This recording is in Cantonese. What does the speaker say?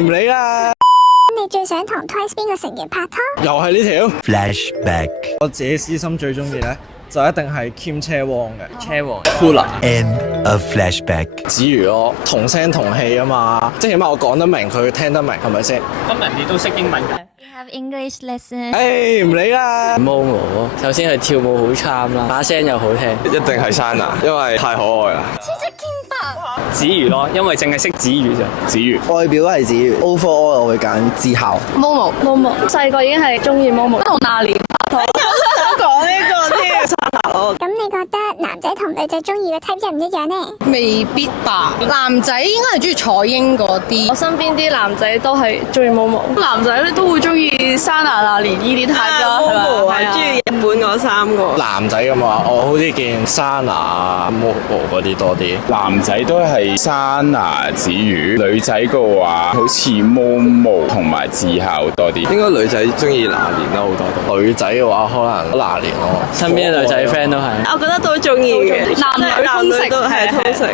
唔理啦。你最想同 Twice 邊個成員拍拖？又係呢條。Flashback. 我自己私心最中意咧，就一定係 Kim 車王嘅。車王 Cooler。 End of flashback. 子瑜咯，同聲同氣啊嘛，即係起碼我講得明，佢聽得明，係咪先？咁人哋都識英文嘅。We have English lesson。唔理啦。Momo，首先佢跳舞好參啦，把聲又好聽。一定係 Sana，因為太可愛啦。子瑜咯，因為淨係識子瑜咋。子瑜外表係子瑜 ，overall 我會揀志孝。Momo，細個已經係中意 Momo，同那年拍拖。想講呢個添。咁你覺得男仔同女仔中意嘅 type 一唔一樣呢？未必吧，男仔應該係中意彩英嗰啲。我身邊啲男仔都係中意 Momo，男仔咧都會中意 Sana、那年呢啲 type 啦，係咪Momo 係中意日本嗰三個。男仔嘅話，我好似見 Sana 啊、Momo 嗰啲多啲。男仔都係 Sana 子瑜，女仔嘅話好似 Momo 同埋志孝多啲。應該女仔中意那年啦好多。女仔嘅話，可能那年咯。身邊女仔 friend 都係。我覺得都中意嘅，男女通食都係通食。